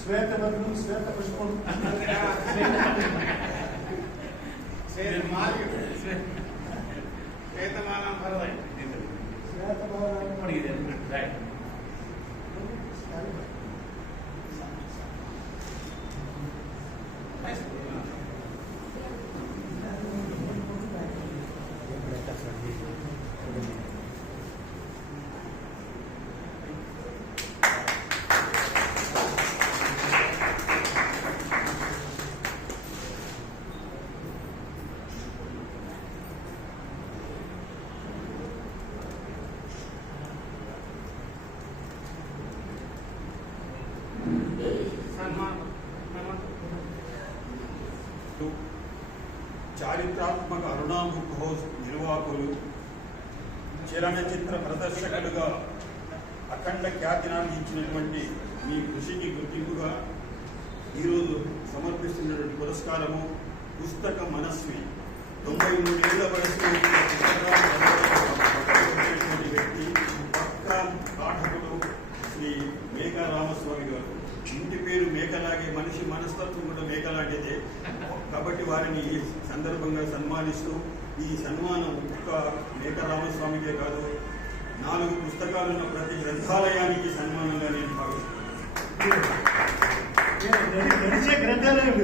శ్వేతవద్రం శ్వేత పుష్పం శ్వేతమానం పర్వాయి శ్వేతమానం అడిగితే చారిత్రాత్మక అరుణాంబు ఘోష్ నిర్వాహకులు, చలనచిత్ర ప్రదర్శకులుగా అఖండ ఖ్యాతినార్జించినటువంటి మీ కృషికి గుర్తింపుగా ఈరోజు సమర్పిస్తున్నటువంటి పురస్కారము పుస్తక మనస్వి. 93 ఏళ్ల వయసులో వ్యక్తి పక్కా పాఠకుడు శ్రీ మేఘా రామస్వామి గారు. ఇంటి పేరు మేకలాగే మనిషి మనస్తత్వం కూడా మేకలాంటిదే. కాబట్టి వారిని ఈ సందర్భంగా సన్మానిస్తూ, ఈ సన్మానం ఒక్క మేఘా రామస్వామికే కాదు, 4 పుస్తకాలున్న ప్రతి గ్రంథాలయానికి సన్మానంగా నేను భావిస్తున్నాను. గ్రంథాలయం